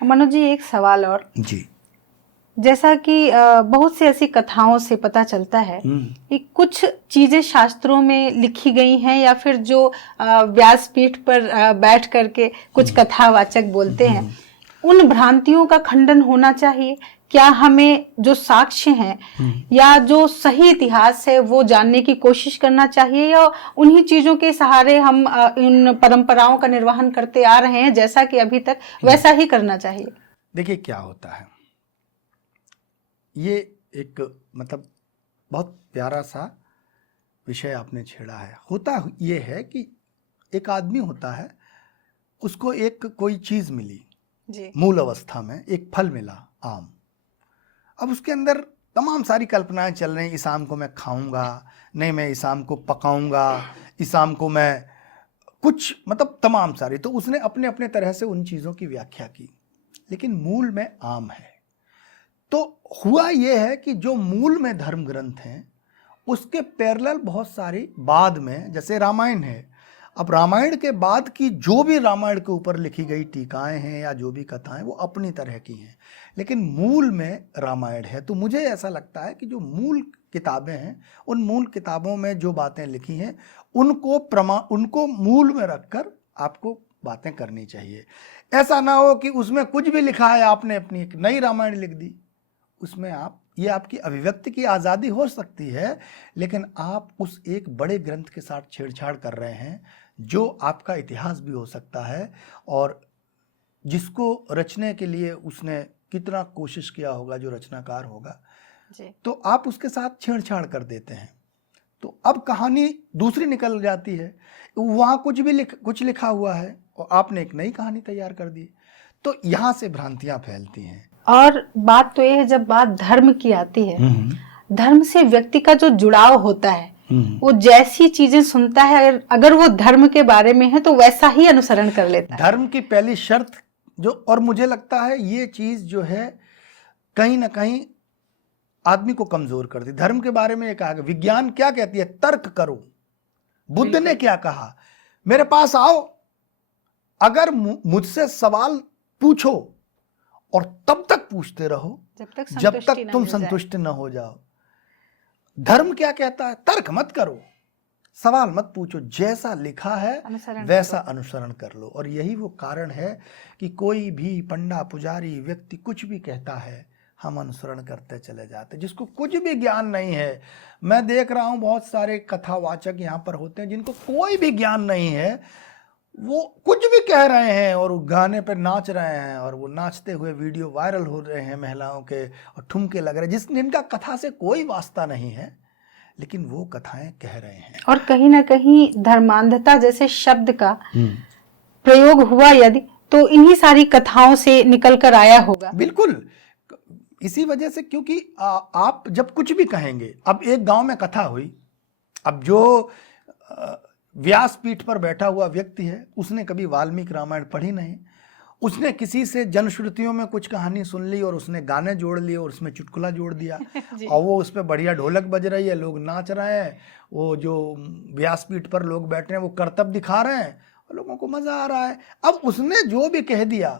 मनोज जी, एक सवाल और। जी। जैसा कि बहुत सी ऐसी कथाओं से पता चलता है कि कुछ चीजें शास्त्रों में लिखी गई हैं या फिर जो व्यासपीठ पर बैठ करके कुछ कथावाचक बोलते हैं, उन भ्रांतियों का खंडन होना चाहिए। क्या हमें जो साक्ष्य हैं या जो सही इतिहास है वो जानने की कोशिश करना चाहिए, या उन्हीं चीजों के सहारे हम इन परंपराओं का निर्वहन करते आ रहे हैं जैसा कि अभी तक, वैसा ही करना चाहिए? देखिए क्या होता है, ये एक मतलब बहुत प्यारा सा विषय आपने छेड़ा है। होता ये है कि एक आदमी होता है, उसको एक कोई चीज मिली जी। मूल अवस्था में, एक फल मिला आम। अब उसके अंदर तमाम सारी कल्पनाएं चल रही, इस आम को मैं खाऊंगा, नहीं मैं इस आम को पकाऊंगा, इस आम को मैं कुछ मतलब तमाम सारी, तो उसने अपने अपने तरह से उन चीज़ों की व्याख्या की, लेकिन मूल में आम है। तो हुआ यह है कि जो मूल में धर्म ग्रंथ हैं उसके पैरेलल बहुत सारी बाद में, जैसे रामायण है, अब रामायण के बाद की जो भी रामायण के ऊपर लिखी गई टीकाएं हैं या जो भी कथाएं, वो अपनी तरह की हैं, लेकिन मूल में रामायण है। तो मुझे ऐसा लगता है कि जो मूल किताबें हैं, उन मूल किताबों में जो बातें लिखी हैं उनको मूल में रखकर आपको बातें करनी चाहिए। ऐसा ना हो कि उसमें कुछ भी लिखा है, आपने अपनी एक नई रामायण लिख दी, उसमें आप, ये आपकी अभिव्यक्ति की आज़ादी हो सकती है, लेकिन आप उस एक बड़े ग्रंथ के साथ छेड़छाड़ कर रहे हैं जो आपका इतिहास भी हो सकता है, और जिसको रचने के लिए उसने कितना कोशिश किया होगा, जो रचनाकार होगा जी, तो आप उसके साथ छेड़छाड़ कर देते हैं। तो अब कहानी दूसरी निकल जाती है, वहाँ कुछ लिखा हुआ है और आपने एक नई कहानी तैयार कर दी, तो यहाँ से भ्रांतियां फैलती हैं। और बात तो ये है, जब बात धर्म की आती है, धर्म से व्यक्ति का जो जुड़ाव होता है, वो जैसी चीजें सुनता है, अगर वो धर्म के बारे में है तो वैसा ही अनुसरण कर लेता है। धर्म की पहली शर्त जो, और मुझे लगता है ये चीज जो है कहीं ना कहीं आदमी को कमजोर कर दी। धर्म के बारे में ये कहा, विज्ञान क्या कहती है, तर्क करो। बुद्ध ने क्या कहा, मेरे पास आओ, अगर मुझसे सवाल पूछो और तब तक पूछते रहो जब तक तुम संतुष्ट न हो जाओ। धर्म क्या कहता है, तर्क मत करो, सवाल मत पूछो, जैसा लिखा है वैसा अनुसरण कर लो। और यही वो कारण है कि कोई भी पंडा पुजारी व्यक्ति कुछ भी कहता है, हम अनुसरण करते चले जाते, जिसको कुछ भी ज्ञान नहीं है। मैं देख रहा हूं बहुत सारे कथावाचक यहाँ पर होते हैं जिनको कोई भी ज्ञान नहीं है, वो कुछ भी कह रहे हैं और गाने पर नाच रहे हैं, और वो नाचते हुए वीडियो वायरल हो रहे हैं महिलाओं के, और ठुमके लग रहे हैं, जिनका कथा से कोई वास्ता नहीं है, लेकिन वो कथाएं कह रहे हैं। और कहीं ना कहीं धर्मांधता जैसे शब्द का प्रयोग हुआ यदि, तो इन्हीं सारी कथाओं से निकल कर आया होगा। बिल्कुल, इसी वजह से, क्योंकि आप जब कुछ भी कहेंगे, अब एक गांव में कथा हुई, अब जो व्यासपीठ पर बैठा हुआ व्यक्ति है, उसने कभी वाल्मीकि रामायण पढ़ी नहीं, उसने किसी से जनश्रुतियों में कुछ कहानी सुन ली और उसने गाने जोड़ लिए और उसमें चुटकुला जोड़ दिया और वो उस पर बढ़िया ढोलक बज रही है, लोग नाच रहे हैं, वो जो व्यासपीठ पर लोग बैठे हैं वो करतब दिखा रहे हैं और लोगों को मजा आ रहा है। अब उसने जो भी कह दिया,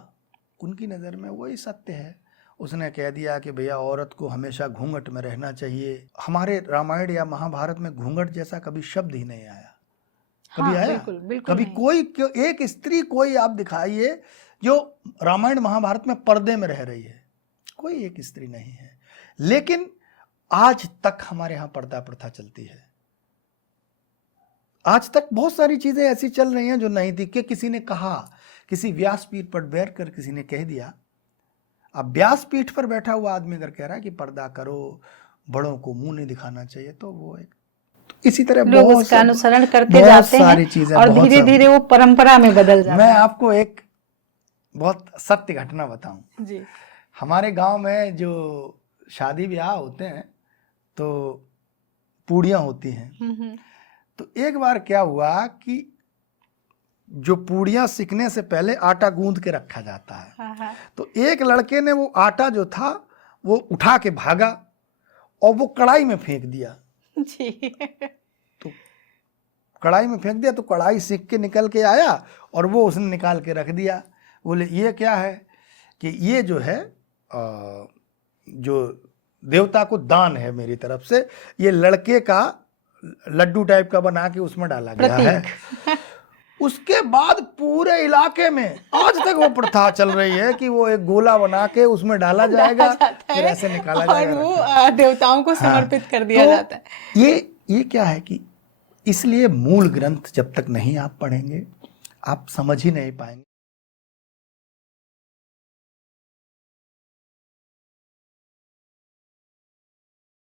उनकी नज़र में वही सत्य है। उसने कह दिया कि भैया औरत को हमेशा घूंघट में रहना चाहिए। हमारे रामायण या महाभारत में घूंघट जैसा कभी शब्द ही नहीं आया। कभी आया? बिल्कुल, बिल्कुल कभी कोई एक स्त्री कोई आप दिखाइए जो रामायण महाभारत में पर्दे में रह रही है, कोई एक स्त्री नहीं है। लेकिन आज तक हमारे यहां पर्दा प्रथा चलती है। आज तक बहुत सारी चीजें ऐसी चल रही हैं जो नहीं थी, कि किसी ने कहा, किसी व्यासपीठ पर बैठकर किसी ने कह दिया। अब व्यासपीठ पर बैठा हुआ आदमी अगर कह रहा है कि पर्दा करो, बड़ों को मुंह नहीं दिखाना चाहिए, तो वो एक, इसी तरह लोग उसका अनुसरण करते जाते हैं और धीरे धीरे वो परंपरा में बदल जाता है। मैं आपको एक बहुत सत्य घटना बताऊं जी। हमारे गांव में जो शादी ब्याह होते हैं तो पूड़ियां होती हैं। तो एक बार क्या हुआ कि जो पूड़ियां सिकने से पहले आटा गूंद के रखा जाता है, तो एक लड़के ने वो आटा जो था वो उठा के भागा और वो कढ़ाई में फेंक दिया जी। तो कढ़ाई में फेंक दिया तो कढ़ाई सिक के निकल के आया और वो उसने निकाल के रख दिया। बोले ये क्या है? कि ये जो है जो देवता को दान है मेरी तरफ से, ये लड़के का लड्डू टाइप का बना के उसमें डाला गया है। उसके बाद पूरे इलाके में आज तक वो प्रथा चल रही है कि वो एक गोला बना के उसमें डाला जाएगा, फिर ऐसे निकाला जाएगा और वो देवताओं को समर्पित कर दिया जाता है। ये क्या है कि इसलिए मूल ग्रंथ जब तक नहीं आप पढ़ेंगे आप समझ ही नहीं पाएंगे।